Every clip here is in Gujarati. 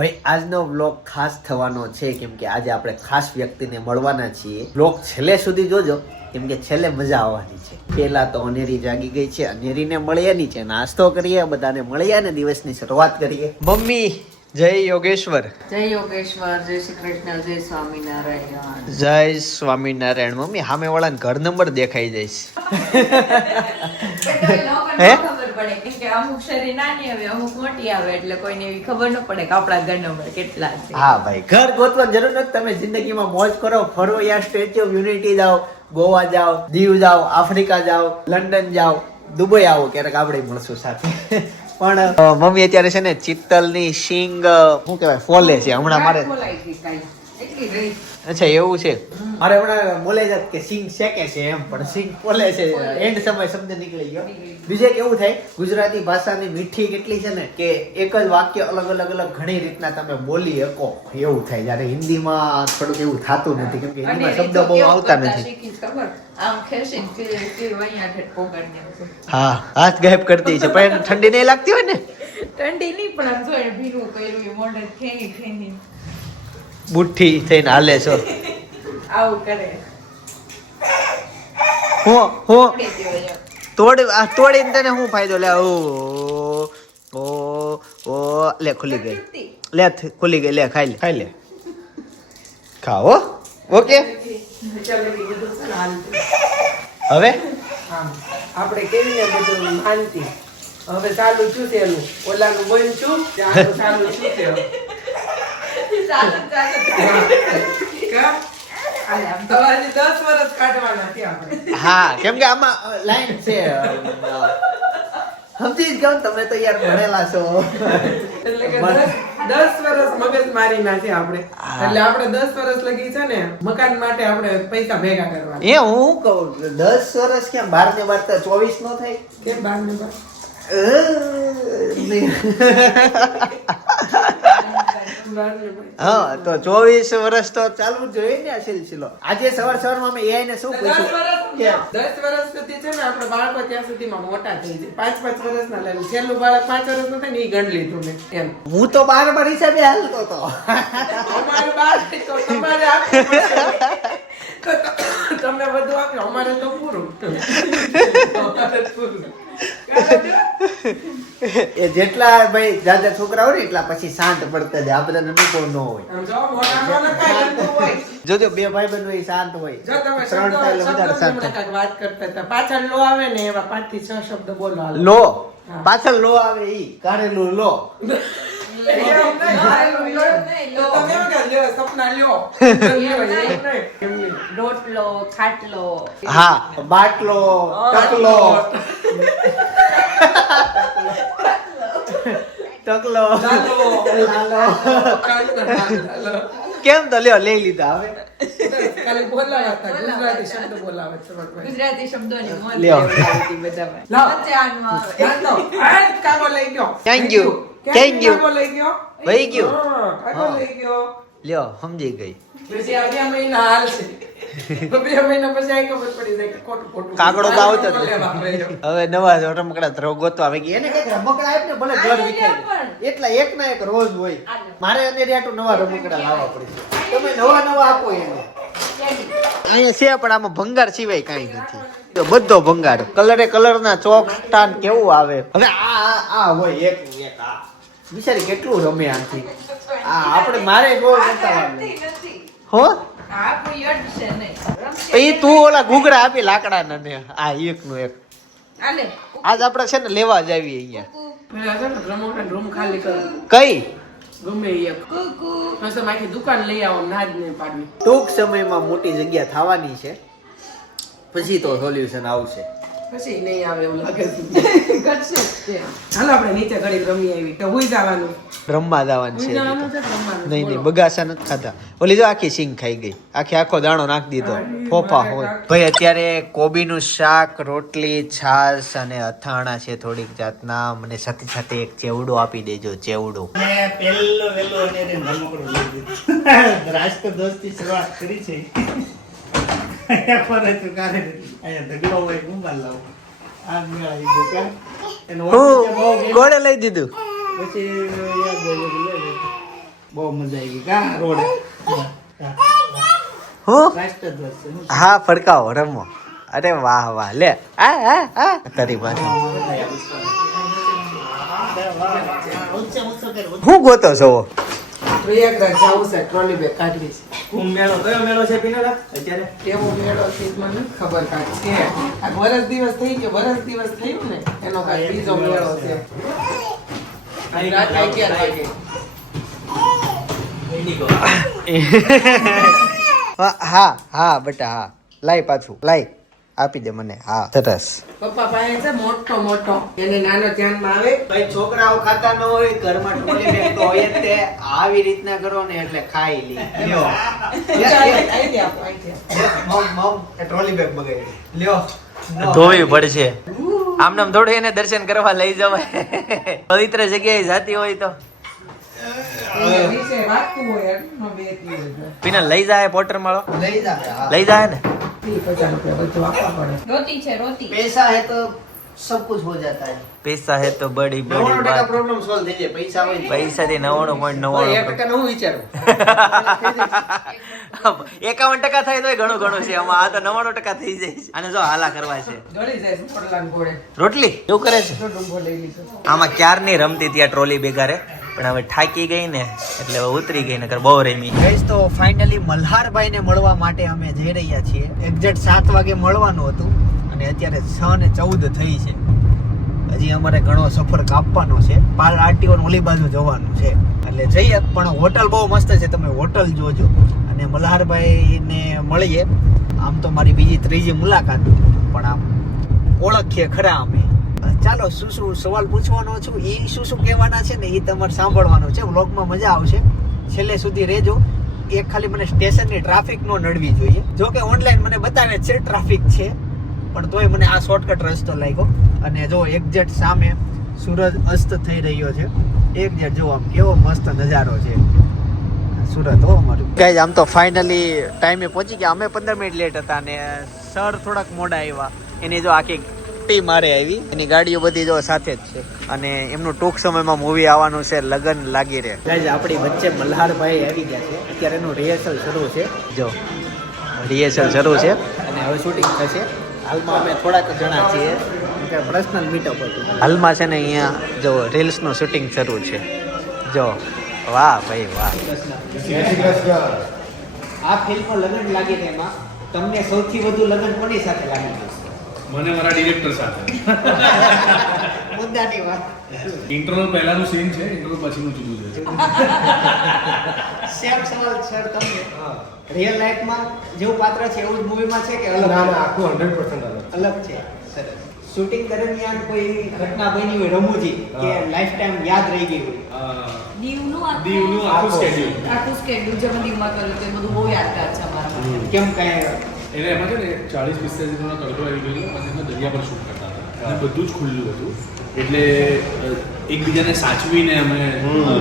ભાઈ આજનો વ્લોગ ખાસ થવાનો છે કેમ કે આજે આપણે ખાસ વ્યક્તિને મળવાના છીએ. વ્લોગ છેલ્લે સુધી જોજો કેમ કે છેલ્લે મજા આવવાની છે. પેલા તો અનેરી જાગી ગઈ છે અનેરીને મળ્યાની છે નાસ્તો કરીએ બધાને મળ્યા ને દિવસની શરૂઆત કરીએ. મમ્મી જય યોગેશ્વર. જય યોગેશ્વર જય શ્રી કૃષ્ણ જય સ્વામિનારાયણ. જય સ્વામિનારાયણ. મમ્મી સામે વાળાને ઘર નંબર દેખાઈ જઈશ. હે? પડે કેમ કે અમુક શરીર નાની આવે અમુક મોટી આવે એટલે કોઈને એવી ખબર ન પડે કે આપણા ઘર નંબર કેટલા છે. હા ભાઈ ઘર ગોતવાની જરૂર નથી. તમે જિંદગીમાં મોજ કરો ફરો યા સ્ટેચ્યુ ઓફ યુનિટી જાઓ ગોવા જાઓ દીવ જાઓ આફ્રિકા જાઓ લંડન જાઓ દુબઈ આવો ક્યારેક આપણે મળશું સાથે. પણ મમ્મી અત્યારે છે ને ચિત્તલની સિંગ અ, શું કહેવાય ફોલે છે. હમણાં મારે અચ્છા એવું છે. મારે હમણાં બોલે છે કે સિંગ શેકે છે એમ પણ સિંગ બોલે છે એન્ડ સમય શબ્દ નીકળી ગયો. બીજે કેવું થાય? ગુજરાતી ભાષાની મીઠી કેટલી છે ને કે એક જ વાક્ય અલગ અલગ અલગ ઘણી રીતના તમે બોલી શકો. એવું થાય જ્યારે હિન્દીમાં થોડુંક એવું થતું નથી કેમ કે હિન્દીમાં શબ્દ બહુ આવતા નથી. હા હાથ ગાયબ કરતી છે પણ ઠંડી નહીં લાગતી હોય ને? ઠંડી નહીં પણ આમ જો એને ભીનું કર્યું એ મોઢે ખેંગી ખેંચી. બુઠ્ઠી થઈને હાલે છો. આવું કરે. હો હું. તોડ આ તોડીને તને શું ફાયદો લે? ઓ ઓ ઓ. લે ખુલી ગઈ. લે ખુલી ગઈ. લે ખાઈ લે. ખાઈ લે. ખાઓ ઓકે. હવે? આપણે કેવી ને બધું શાંતિ હવે ચાલુ છું તેનું ઓલાનું બન છું ચાલુ છું. હા. કેમ? કે આમાં લાઈન છે સમજી જ ગયો તમે તો યાર ભણેલા છો. એટલે કે દસ વર્ષ મગજ મારી નાખી આપણે. એટલે આપણે દસ વર્ષ લગી છે ને મકાન માટે આપણે પૈસા ભેગા કરવા એ હું કહું દસ વર્ષ કેમ? બાર ને બાર ચોવીસ નો થાય. કેમ. બાર ને બાર? હા તો ચોવીસ વર્ષ તો ચાલવું જોઈએ ને આ સિલસિલો. આજે સવાર સવારમાં એ AI ને શું પૂછ્યું? કે દસ વર્ષ સુધી છે ને આપણે બાળકો ત્યાં સુધીમાં મોટા થઈ જાય. પાંચ પાંચ વર્ષના લઈને છેલ્લું બાળક પાંચ વર્ષનું થાય ને એ ગણ લીધું મેં એમ. હું તો બાર બાર હિસાબે હાલતો તો. અમારે બાર તો તમારે આપવું પડશે. તો ત- તમે બધું આપ્યું. અમારે તો પૂરું. અમારે તો પૂરું. એ જેટલા ભાઈ જાજા છોકરા હોય ને એટલા પછી શાંત પડતા જાય. આ બધાને અનુભવ ન હોય. જો. જોજો બે ભાઈ બહેનો હોય શાંત હોય. ત્રણ વધારે શાંત વાત કરતા હતા. પાછળ લો આવે ને એવા પાંચથી છ શબ્દ બોલો લો. પાછળ લો આવે ઈ. કાઢેલું લો. રોટલો ખાટલો. હા બાટલો ટકલો ટકલો. કેમ તો લ્યો લઈ લીધા હવે. ચાલો. આ જ કાગો લઈ ગયો. લ્યો સમજી ગઈ. પછી આ મહિના હાલ છે. બે મહિના પછી ખબર પડી જાય કે ખોટું ખોટું કાગડો તો આવતો જ કાગડો લેવા નથી. આવ્યો. હવે નવા રમકડા ધ્રો ગોતો આવે ગયા એને કંઈક રમકડા આપ ભલે ઘર વિખાય. એટલા એક ના એક રોજ હોય. મારે અંદર આટલું નવા રમકડા લાવવા પડશે તમે નવા નવા આપો એને. અહીંયા છે પણ આમાં ભંગાર સિવાય કાંઈ નથી. તો બધો ભંગાર. કલરે કલર ના ચોક સ્ટાન કેવું આવે? હવે આ આ આ હોય એક એક આ. બિચારી કેટલું રમે આથી આ આપણે મારે બહુ બતાવવાનું નથી, નથી. હો? આ કોઈ અડશે નહીં. રમશે એ તું ઓલા ઘૂઘરા આપી લાકડા ને આ એક. નું એક આજ આપણે છે ને લેવા જ આવીએ અહીંયા. છે ને રૂમ ખાલી કરો. કઈ? ગમે એક. પછી આખી દુકાન લઈ આવો ના જ પાડવી. ટૂંક સમયમાં મોટી જગ્યા થવાની છે. પછી તો સોલ્યુશન આવશે. પછી નહીં આવે એવું લાગે. ઘટશે જ તે. આપણે નીચે ઘડી રમી આવી તો હુઈ જવાનું. રમવા જવાનું છે છે નહીં નહીં બગાસા નથી ખાધા ઓલી જો આખી સિંગ ખાઈ ગઈ. આખી આખો દાણો નાખી દીધો. ફોફા હોય. ભાઈ અત્યારે કોબીનું શાક રોટલી છાશ અને અથાણા છે થોડીક જાતના. મને સાથે સાથે એક ચેવડો આપી દેજો ચેવડો. પહેલો વહેલો અને એને રમકડું લઈ દીધું રાષ્ટ્ર દોસ્તી શરૂઆત કરી છે. અહીંયા ફરે હતું કારે અહીંયા ઢગલો હોય ગુંબા લાવો આ મેળા બહુ હું. કોણે લઈ દીધું. પછી. બહુ મજા આવી કા રોડ? હું? હા ફડકાવો રમો. અરે વાહ વાહ લે. આ આ આ. તારી પાસે હું ગોતો છો? પ્રયાગરાજ જવું છે ટ્રોલી બેગ કાઢવી છે. કુંભ મેળો કયો મેળો છે પીનેલા? અત્યારે? કેવો મેળો છે મને ખબર છે. આ વરસ દિવસ થઈ ગયો વરસ દિવસ થયું ને એનો કાંઈ બીજો મેળો છે. રાત અગિયાર વાગે હા હા હા બેટા હા. લાય પાછું લાય. આપી દે મને. હા સરસ. પપ્પા પાસે છે મોટો મોટો. એને નાનો ધ્યાનમાં આવે. ભાઈ છોકરાઓ ખાતા ન હોય ઘરમાં ઢોલી બેગ તો હોય તે. આવી રીતના કરો ને એટલે ખાઈ લે. લ્યો. આઈડિયા મમ મમ ટ્રોલી બેગ બગાડી લ્યો. ધોવી પડશે. આમને નામ થોડું એને દર્શન કરવા લઈ જવાય. પવિત્ર જગ્યાએ જાતી હોય તો. પીને લઈ જાય પોટર માળો લઈ જાય લઈ જાય ને. પચાસ રૂપિયા બધું આપવા પડે રોટી છે રોટી पैसा है तो सब कुछ हो जाता है પૈસા હે તો બડી નવ્વાણું બડી ટકા વાત પ્રોબ્લેમ સોલ્વ થઈ જાય પૈસા હોય તો. પૈસા થી નવ્વાણું પોઈન્ટ તો એક નવ્વાણું ટકા હું વિચારું એકાવન ટકા થાય તો ઘણું ઘણું છે આમાં આ તો નવ્વાણું ટકા થઈ જાય છે અને જો હાલા કરવા છે ગળી જાય છે પડલાને ઘોડે રોટલી એવું કરે છે જો ડુંગો લઈ લીધો આમાં ક્યારની રમતી ત્યાં ટ્રોલી બેગારે પણ હવે થાકી ગઈ ને, એટલે હવે ઉતરી ગઈ, નકર બહુ રેમી. ગઈશ તો ફાઇનલી મલ્હારભાઈ ને મળવા માટે અમે જઈ રહ્યા છીએ. એક્ઝેક્ટ સાત વાગે મળવાનું હતું અને અત્યારે છ ને ચૌદ થઈ છે. હજી અમારે ઘણો સફર કાપવાનો છે. પાલ આરટીઓ ઓલી બાજુ જવાનું છે. એટલે જઈએ, પણ હોટલ બહુ મસ્ત છે. તમે હોટલ જોજો. અને મલ્હારભાઈ ને મળીએ. આમ તો મારી બીજી ત્રીજી મુલાકાત. પણ આમ ઓળખીએ ખરા અમે. ચાલો, શું શું સવાલ પૂછવાનો છું? એ શું શું કહેવાના છે ને એ તમારે સાંભળવાનું છે. વ્લોગમાં મજા આવશે. છેલ્લે સુધી રહેજો. એક ખાલી મને સ્ટેશનની ટ્રાફિક નો નડવી જોઈએ. જો કે ઓનલાઈન મને બતાવે છે, ટ્રાફિક છે. પણ તોય મને આ શોર્ટકટ રસ્તો લાગ્યો. અને જો એક્ઝેટ સામે સૂરજ અસ્ત થઈ રહ્યો છે. એક્ઝેટ જો આમ કેવો મસ્ત નજારો છે. સુરત હો અમારું. ગાઈઝ આમ તો ફાઇનલી ટાઈમે પહોંચી ગયા. અમે પંદર મિનિટ લેટ હતા ને સર થોડાક મોડા આવ્યા. એની જો આખી ટી મારે આવી. એની ગાડીઓ બધી જો સાથે જ છે. અને એમનું ટૂંક સમયમાં મૂવી આવવાનું છે લગન લાગી રહે. ગાઈઝ આપણી વચ્ચે મલ્હારભાઈ આવી ગયા છે. અત્યારે એનું રિહર્સલ શરૂ છે. જો રિહર્સલ શરૂ છે. અને હવે શૂટિંગ થશે. હાલમાં અમે થોડાક જણા છીએ. પર્સનલ મીટઅપ હતું. હાલમાં છે ને અહીંયા જો રીલ્સનું શૂટિંગ શરૂ છે. જો વાહ ભાઈ વાહ. આ ફિલ્મમાં લગ્ન લાગે એમાં. તમને સૌથી વધુ લગ્ન કોની સાથે લાગી મને મારા ડિરેક્ટર સાથે. મુદ્દાની વાત. ઇન્ટરનલ પહેલાનું સીન છે ઇન્ટરનલ પછીનું જુદું છે. સેમ સવાલ સર તમને. રિયલ લાઈફમાં જેવું પાત્ર છે એવું જ મૂવીમાં છે કે અલગ? ના ના આખું હંડ્રેડ પર્સન્ટ અલગ. અલગ છે. સરસ. શૂટિંગ દરમિયાન કોઈ ઘટના બની હોય રમૂજી કે લાઈફ ટાઈમ યાદ રહી ગઈ હોય? દીવનું આખું- સ્કેડ્યુલ આખું સ્કેડ્યુલ જે મેં દીવમાં કર્યું તે બધું બહુ યાદગાર છે અમારા. કેમ કઈ એટલે એમાં છે ને ચાળીસ પિસ્તાલીસ દિવસનો તડકો આવી ગયેલો અને એમાં દરિયા પર શૂટ કરતા હતા. અને બધું જ ખુલ્લું હતું. એટલે એકબીજાને સાચવીને અમે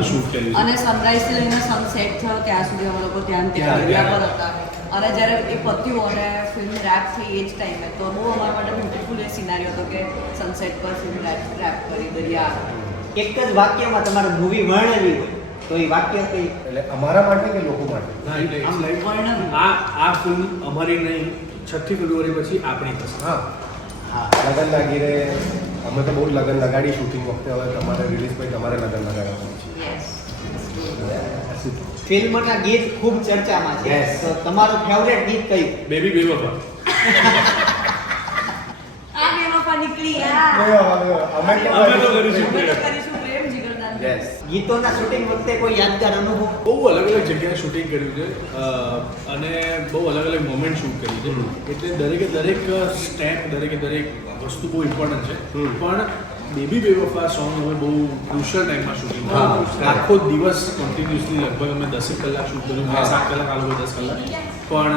શૂટ કર્યું અને સનરાઈઝ લઈને સનસેટ થયો ત્યાં સુધી અમે લોકો ધ્યાન ત્યાં ત્યાં દરિયા પર હતા. અને જ્યારે એ પત્યું અને ફિલ્મ રેપ થઈ એ જ ટાઈમે તો બહુ અમારા માટે બ્યુટીફુલ એ સિનારીઓ હતો કે સનસેટ પર ફિલ્મ રેપ રેપ કરી દરિયા. એક જ વાક્યમાં તમારે મૂવી વર્ણવી હોય. તો એ વાક્ય કઈ એટલે અમારા માટે કે લોકો માટે? like વર્ણન. આ આ ફિલ્મ અમારી નહીં છઠ્ઠી ફેબ્રુઆરી પછી આપણી થશે હા. હા. લગન લાગી રહે. અમે તો બહુ લગન લગાડી શૂટિંગ વખતે હવે તમારે રિલીઝ પછી તમારે લગન લગાડવાનું છે. યસ ફિલ્મના ગીત ખૂબ ચર્ચામાં છે. તો તમારું ફેવરેટ ગીત કયું? બેબી બેવફા આ બેવફા નીકળી આ અમે તો. કરીશું. પ્રેમ જીગરદાન. યસ ગીતોના શૂટિંગ વખતે કોઈ યાદગાર અનુભવ? બહુ અલગ અલગ જગ્યાએ શૂટિંગ કર્યું છે. અને બહુ અલગ અલગ મોમેન્ટ શૂટ કરી છે. એટલે દરેકે દરેક સ્ટેપ દરેકે દરેક વસ્તુ બહુ ઇમ્પોર્ટન્ટ છે. પણ બેબી બેવફા સોંગ અમે બહુ ક્રુશિયલ ટાઈમમાં શૂટિંગ કર્યું. આખો દિવસ કન્ટિન્યુઅસલી લગભગ અમે દસેક કલાક શૂટ કર્યું મેં સાત કલાક આ લોકો દસ કલાક. પણ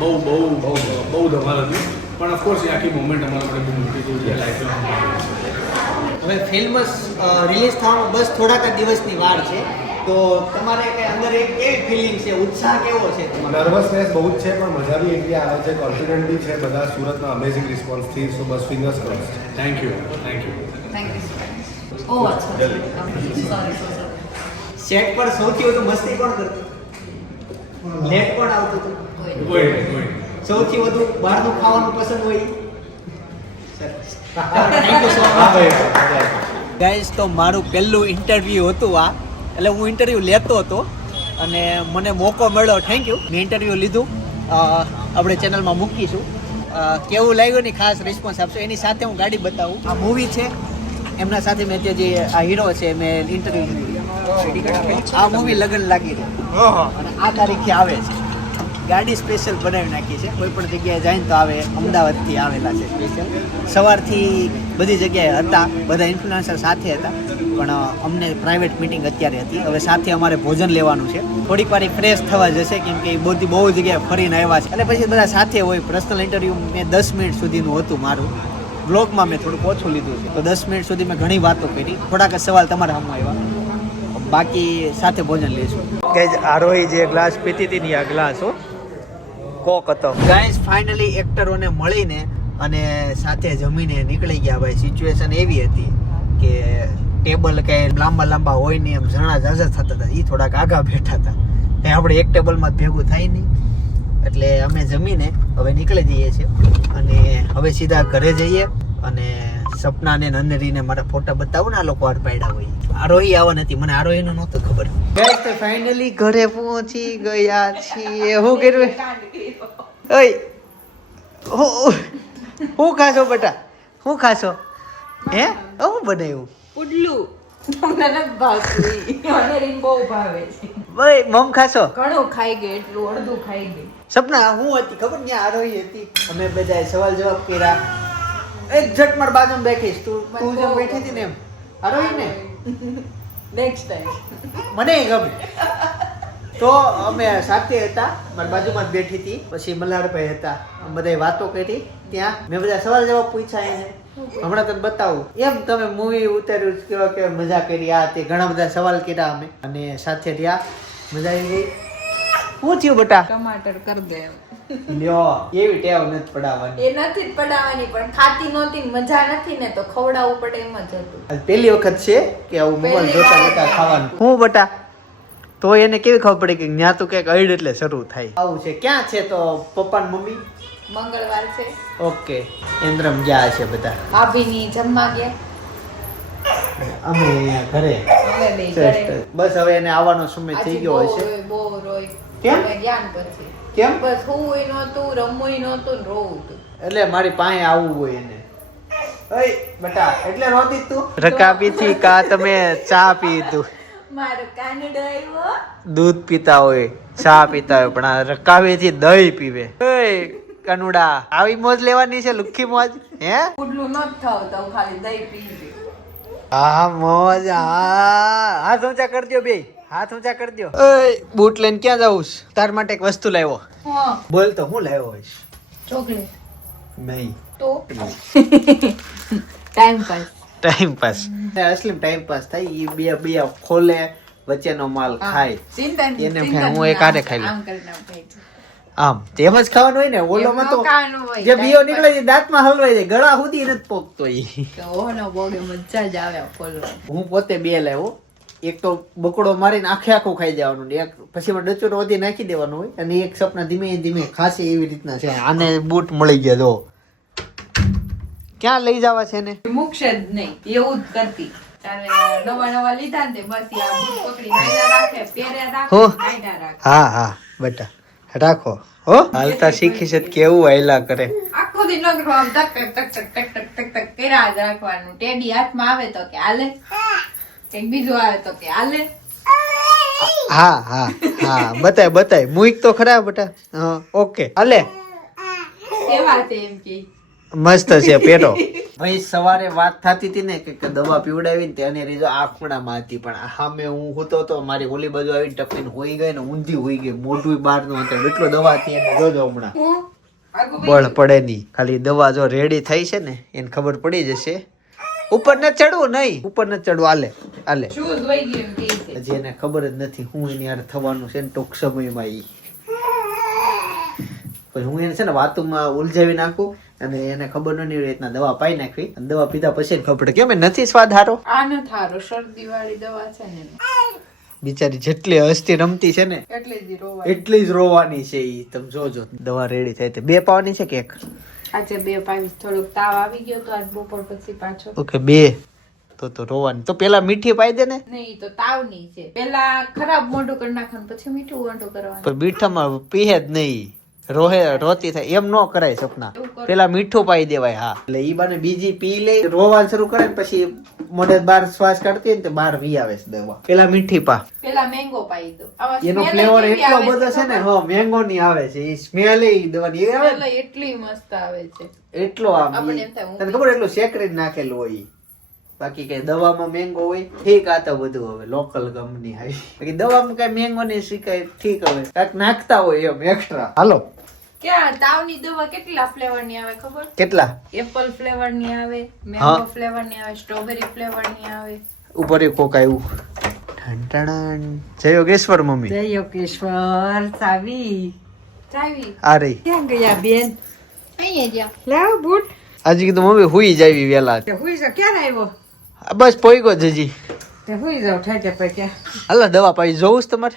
બહુ બહુ બહુ બહુ ધમાલ હતી. પણ ઓફકોર્સ એ આખી મોમેન્ટ અમારા માટે બહુ મોટી લાઈફમાં હવે ફિલ્મ રિલીઝ થવામાં બસ થોડાક જ દિવસની વાર છે. તો તમારે કે અંદર એક કેવી ફિલિંગ છે? ઉત્સાહ કેવો છે નર્વસનેસ બહુ જ છે પણ મજા બી એટલી આવે છે. કોન્ફિડન્ટ બી છે. બધા સુરતના અમેઝિંગ રિસ્પોન્સથી so bus fingers cross thank you thank you thank you ઓ અચ્છા સોરી સેટ પર સૌથી વધુ મસ્તી કોણ કરતું? લેટ કોણ આવતું હતું? કોઈ કોઈ સૌથી વધુ બહારનું ખાવાનું પસંદ હોય ગાઈઝ તો મારું પહેલું ઇન્ટરવ્યૂ હતું આ. એટલે હું ઇન્ટરવ્યૂ લેતો હતો અને મને મોકો મળ્યો. થેન્ક યુ મેં ઇન્ટરવ્યૂ લીધું. આપણે ચેનલમાં મૂકીશું. કેવું લાગ્યું ની ખાસ રિસ્પોન્સ આપશો? એની સાથે હું ગાડી બતાવું. આ મૂવી છે. એમના સાથે મેં જે આ હીરો છે મેં ઇન્ટરવ્યૂ લીધું. આ મૂવી લગ્ન લાગી અને આ તારીખે આવે છે. ગાડી સ્પેશિયલ બનાવી નાખી છે. કોઈ પણ જગ્યાએ જાય તો આવે, અમદાવાદથી આવેલા છે સ્પેશિયલ સવારથી બધી જગ્યાએ હતા, બધા ઇન્ફ્લુએન્સર સાથે હતા, પણ અમને પ્રાઇવેટ મિટિંગ અત્યારે હતી. હવે સાથે અમારે ભોજન લેવાનું છે. થોડીક વાર ફ્રેશ થવા જશે, કેમ કે બધી બહુ જગ્યાએ ફરીને આવ્યા છે. એટલે પછી બધા સાથે હોય પર્સનલ ઇન્ટરવ્યૂ મેં દસ મિનિટ સુધીનું હતું મારું. બ્લોગમાં મેં થોડુંક ઓછું લીધું છે. તો દસ મિનિટ સુધી મેં ઘણી વાતો કરી. થોડાક સવાલ તમારા સામે આવ્યા. બાકી સાથે ભોજન લઈશું. કે આરોહી જે ગ્લાસ પીતી હતી ને આ ગ્લાસ, હો. કોક હતો. ગાઈઝ ફાઇનલી એક્ટરોને મળીને અને સાથે જમીને નીકળી ગયા. ભાઈ સિચ્યુએશન એવી હતી કે ટેબલ કઈ લાંબા લાંબા હોય નહીં એમ જણા જાજા થતા હતા. એ થોડાક આગા બેઠા હતા. એ આપણે એક ટેબલમાં ભેગું થાય નહીં. એટલે અમે જમીને હવે નીકળી જઈએ છીએ. અને હવે સીધા ઘરે જઈએ અને સપનાને ને નંદરીને મારા ફોટા બતાવો ને આ લોકો આર પાડ્યા હોય આરોહી આવા નથી મને આરોહીનું નહોતું ખબર. ગાઈસ તો ફાઇનલી ઘરે પહોંચી ગયા છીએ. હું કર્યું? ઓય હું ખાશો બટા? હું ખાશો? હે? હું બનાવ્યું? પુડલું. તમને નથી ભાવતું. ઈ. મને રીંગ બહુ ભાવે છે. ભાઈ મમ ખાશો? ઘણું ખાઈ ગઈ એટલું અડધું ખાઈ ગઈ. સપના હું હતી ખબર? ત્યાં આરોહી હતી. અમે બધાએ સવાલ જવાબ કર્યા. એક ઝટ માર બાજુમાં બેઠીશ. તું તું જેમ બેઠી હતી ને એમ. આરોહી ને? નેક્સ્ટ ટાઈમ મને ગમે. તો અમે સાથે હતા. મારી બાજુમાં જ બેઠી હતી. પછી મલ્હારભાઈ હતા. બધાય વાતો કરી. ત્યાં મેં બધા સવાલ જવાબ પૂછ્યા એને. હમણાં તને બતાવું. એમ તમે મૂવી ઉતાર્યું કેવા કેવા મજા કરી. આ તે ઘણા બધા સવાલ કર્યા અમે. અને સાથે રહ્યા. મજા આવી ગઈ. શું થયું બટા? ટમાટર કરી દે એમ. લ્યો એવી ટેવ નથી પડાવવાની. એ નથી જ પડાવવાની પણ ખાતી નહોતી મજા નથી ને તો ખવડાવવું પડે એમ જ હતું. આજ પહેલી વખત છે કે આવું મોબાઈલ જોતા જોતા ખાવાનું. હું બટા તો એને કેવી ખબર પડી કે ન્યા તો કંઈક અઈડ એટલે શરૂ થાય. આવું છે. ક્યાં છે તો પપ્પા ને મમ્મી? મંગળવાર છે. ઓકે. ઇન્દ્રમ ગયા છે બધા. ભાભીની જમવા ગયા. અમે અહીંયા ઘરે. બસ હવે એને આવવાનો સમય થઈ ગયો હશે. બહુ રોય. કેમ? જ્ઞાન પછી કેમ? બસ હું નહોતું રમવું નહોતું ને રોવું હતું એટલે મારી પાસે આવવું હોય એને. ઓય બેટા એટલે રોતી જ તું? રકાબીથી કા તમે ચા પીધું મારો કાનડો આવ્યો. દૂધ પીતા હોય ચા પીતા હોય પણ આ રકાબીથી દહીં પીવે. ઓય કનુડા આવી મોજ લેવાની છે લુખ્ખી મોજ? હે? પુડલું ન થાવ તો ખાલી દહીં પી હા મોજ હા હાથ ઊંચા કરી દો બે હાથ ઊંચા કરી દો બૂટ લઈને ક્યાં જાઉં તાર માટે એક વસ્તુ લાવ્યો. બોલ તો હું લાવ્યો હોઈશ? ચોકલેટ. નહીં. તો? ટાઈમ પાસ ટાઈમ પાસ અસલીમ ટાઈમ પાસ થાય. ઈ બે બે ખોલે વચ્ચેનો માલ ખાય. એને હું એક હારે ખાઈ લઉં. આમ તેમ જ ખાવાનું હોય ને ઓલોમાં તો જે બીઓ નીકળે છે દાંતમાં હલવાઈ જાય. ગળા સુધી નથી પોકતો ઈ. ઓનો બોગે મજા જ આવે હું પોતે બે લાવ્યો. એક તો બકડો મારીને આખે આખું ખાઈ જવાનું એક પછી એમાં ડચોરો વધી નાખી દેવાનું હોય અને એક સપના ધીમે ધીમે ખાસી એવી રીતના છે આને બૂટ મળી ગયા જો ક્યાં લઈ જવા છે ને મૂકશે જ નહીં એવું જ કરતી રાખો હાલતા શીખી છે કેવું હાયલા કરે આખો રાખવાનું ટેડી હાથમાં આવે તો કે હાલે કંઈક બીજું આવે તો કે હાલે. હા હા હા બતાય બતાય. મુઈક તો ખરા બટા. હા ઓકે. હાલે. કેવા છે એમ કે? મસ્ત છે પેટો ભાઈ સવારે વાત થતી હતી ને કે દવા પીવડાવી ને તેની રીજો આ ખૂણામાં હતી પણ સામે હું હોતો તો મારી ઓલી બાજુ આવીને ટપકીને હોઈ ગઈ ને ઊંધી હોઈ ગઈ. મોઢું બહારનું હતું. એટલો દવા હતી એને જોજો હમણાં. બળ પડે નહીં. ખાલી દવા જો રેડી થઈ છે ને એને ખબર પડી જશે. ઉપર ન ચડવું નહીં. ઉપર ન ચડવું આલે છે. હજી એને ખબર જ નથી હું એની યાર થવાનું છે ને ટૂંક સમયમાં ઈ. પછી હું એને છે ને વાતોમાં ઉલઝાવી નાખું અને એને ખબર ન એવી રીતના દવા પાઈ નાખવી. અને દવા પીધા પછી એને ખબર કેમ નથી સ્વાદ હારો આ ન થારો શરદી વાળી દવા છે ને બિચારી જેટલી હસ્તી રમતી છે ને એટલી જ રોવા એટલી જ રોવાની છે ઈ. તમે જોજો દવા રેડી થાય તે બે પાવાની છે કે એક? આજે બે પાવી થોડોક તાવ આવી ગયો તો આજ બપોર પછી પાછો. ઓકે બે. તો તો રોવાની. તો પેલા મીઠી પાઈ દે ને. નહીં તો તાવની છે. પેલા ખરાબ મોઢું કરી નાખવાનું પછી મીઠું મોઢું કરવાનું. પણ મીઠામાં પીહે જ નહીં. રોહે રોતી થાય. એમ ન કરાય સપના. પેલા મીઠું પાઈ દેવાય હા. એટલે ઈ બાને બીજી પી લે રોવાનું શરૂ કરે ને પછી મોઢે બાર શ્વાસ કાઢતી ને તો બાર વી આવે છે દવા. પેલા મીઠી પા. પેલા મેંગો પાઈ દો. એનો ફ્લેવર એટલો બધો છે ને હો મેંગો ની આવે છે. એ સ્મેલ એ દવાની. એ આવે એટલી મસ્ત આવે છે. એટલો આમ આપણને ઈ- એમ થાય તને ખબર એટલું સેકરીને નાખેલું હોય ઈ. બાકી કઈ દવામાં મેંગો હોય ઠીક આ તો બધું હવે લોકલ કંપની આવી બાકી દવામાં કઈ મેંગો નહીં શીખાય ઠીક હવે. કાંઈક નાખતા હોય એમ એક્સ્ટ્રા હાલો. ક્યાં? તાવની દવા કેટલા ફ્લેવરની આવે ખબર? કેટલા? એપલ ફ્લેવરની આવે હા. મેંગો ફ્લેવરની આવે સ્ટ્રોબેરી ફ્લેવરની આવે. ઉપર એક કોક આવ્યું જય યોગેશ્વર મમ્મી. જય યોગેશ્વર સાવી ચાવી? આ રહી. ક્યાં ગયા બેન? અહીંયા ગયા લાવ બૂટ. આજે કીધું મમ્મી હુઈ જાવી વેલા હુઈ ક્યારે આવ્યો? બસ પોઈગો જ જજી તે હુઈ જાવ ઠેકે પૈક્યા હાલો દવા પાઈ જોઉં તમારે?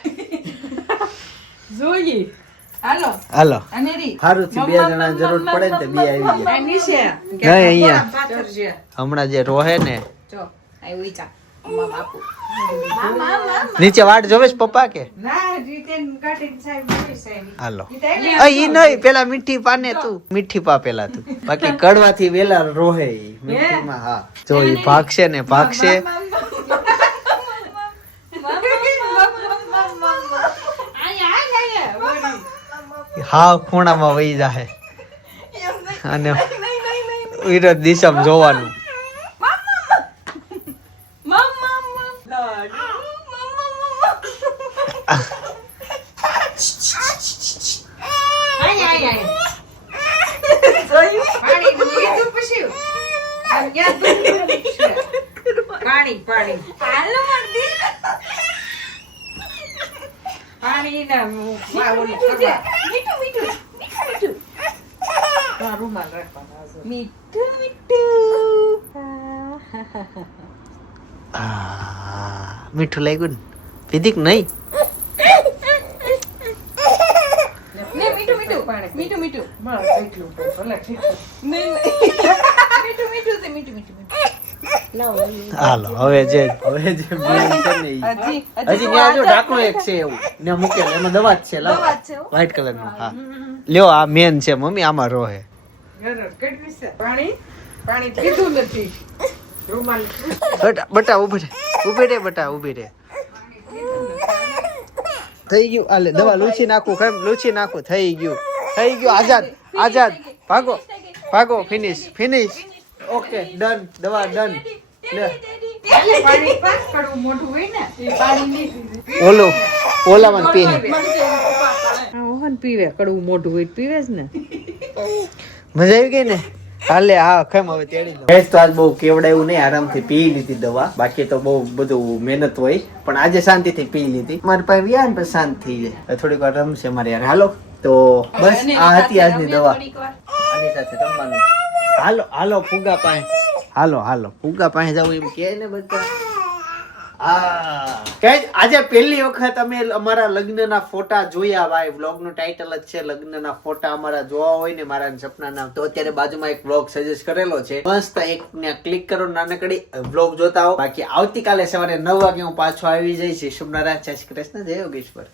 જોઈ હાલો. હાલો. અનેરી. હારું થી બે જણા જરૂર પડે ને તો બે આવી ગયા. આ નીચે નહીં અહીંયા. પાથર છે. હમણાં જે રોહે ને. જો આ ઉઈચા અમાર બાપુ. નીચે વાટ જોવે છે પપ્પા કે? હાલો. ઈ નહીં પેલા મીઠી પાને તું. મીઠી પા પેલા તું. બાકી કડવાથી વેલા રોહે મીઠીમાં હા. જો ઈ ભાગશે ને ભાગશે. હા ખૂણામાં વહી જાહે. અને વિરોધ દિશામાં જોવાનું આય આય આય પાણી લીધું પછી આમ ક્યાં દૂધ છે? પાણી પાણી પાણી ના આ ઓલું કરવા. મીઠું રૂમાલ રાખવાનો. મીઠું મીઠું આ, મીઠું લાગ્યું ને? પીધીક નહીં? મીઠું મીઠું. મીઠું મીઠું. મીઠું મીઠું મીઠું મીઠું. હાલો હવે જે હવે જે મેન છે ને હજી હજી ત્યાં જો ઢાંકણું એક છે એવું. ને મૂકેલ એમાં દવા જ છે લાવ દવા જ છે, હો. વ્હાઈટ કલરનું હા. લ્યો આ મેન છે મમ્મી આમાં રોહે ગરમ કેટલી છે? પાણી? પાણી પીધું નથી. રૂમાલ. બટા બટા ઊભી રે ઊભી રે બટા ઊભી રે થઈ ગયું આલે દવા લૂછી નાખું કેમ લૂછી નાખું થઈ ગયું. થઈ ગયું આઝાદ આઝાદ. ભાગો ભાગો ફિનિશ ફિનિશ ઓકે ડન દવા ડન. લે. પાણી પાસ કરવું મોઢું હોય ને એ પાણી નહીં પીધું. ઓલો ઓલામાં પી આ ઓહન પીવે કડવું મોઢું હોય પીવે જ ને. મજા આવી ગઈ ને? હાલે હા કેમ હવે તેડી લો તો આજ બહુ કેવડાયું નહીં આરામથી પી લીધી દવા. બાકી તો બહુ બધું મહેનત હોય. પણ આજે શાંતિથી પી લીધી. મારી પાસે વ્યા ને શાંત થઈ જાય થોડીક વાર રમશે મારે યાર. હાલો તો બસ આ હતી આજની દવા. આની સાથે રમવાનું હાલો હાલો, ફુગા પાસે. હાલો હાલો, ફુગા પાસે જવું એમ કે ને બધા. આજે પહેલી વખત અમે અમારા લગ્નના ફોટા જોયા ભાઈ. વ્લોગનું ટાઇટલ જ છે લગ્નના ફોટા અમારા જોવા હોય ને મારા સપનાના. તો અત્યારે બાજુમાં એક વ્લોગ સજેસ્ટ કરેલો છે. મસ્ત એક ક્લિક કરો નાનકડી, વ્લોગ જોતા હો. બાકી આવતીકાલે સવારે નવ વાગે હું પાછો આવી જઈશ. શુભ નારાયણ જય શ્રી કૃષ્ણ, જય યોગેશ્વર.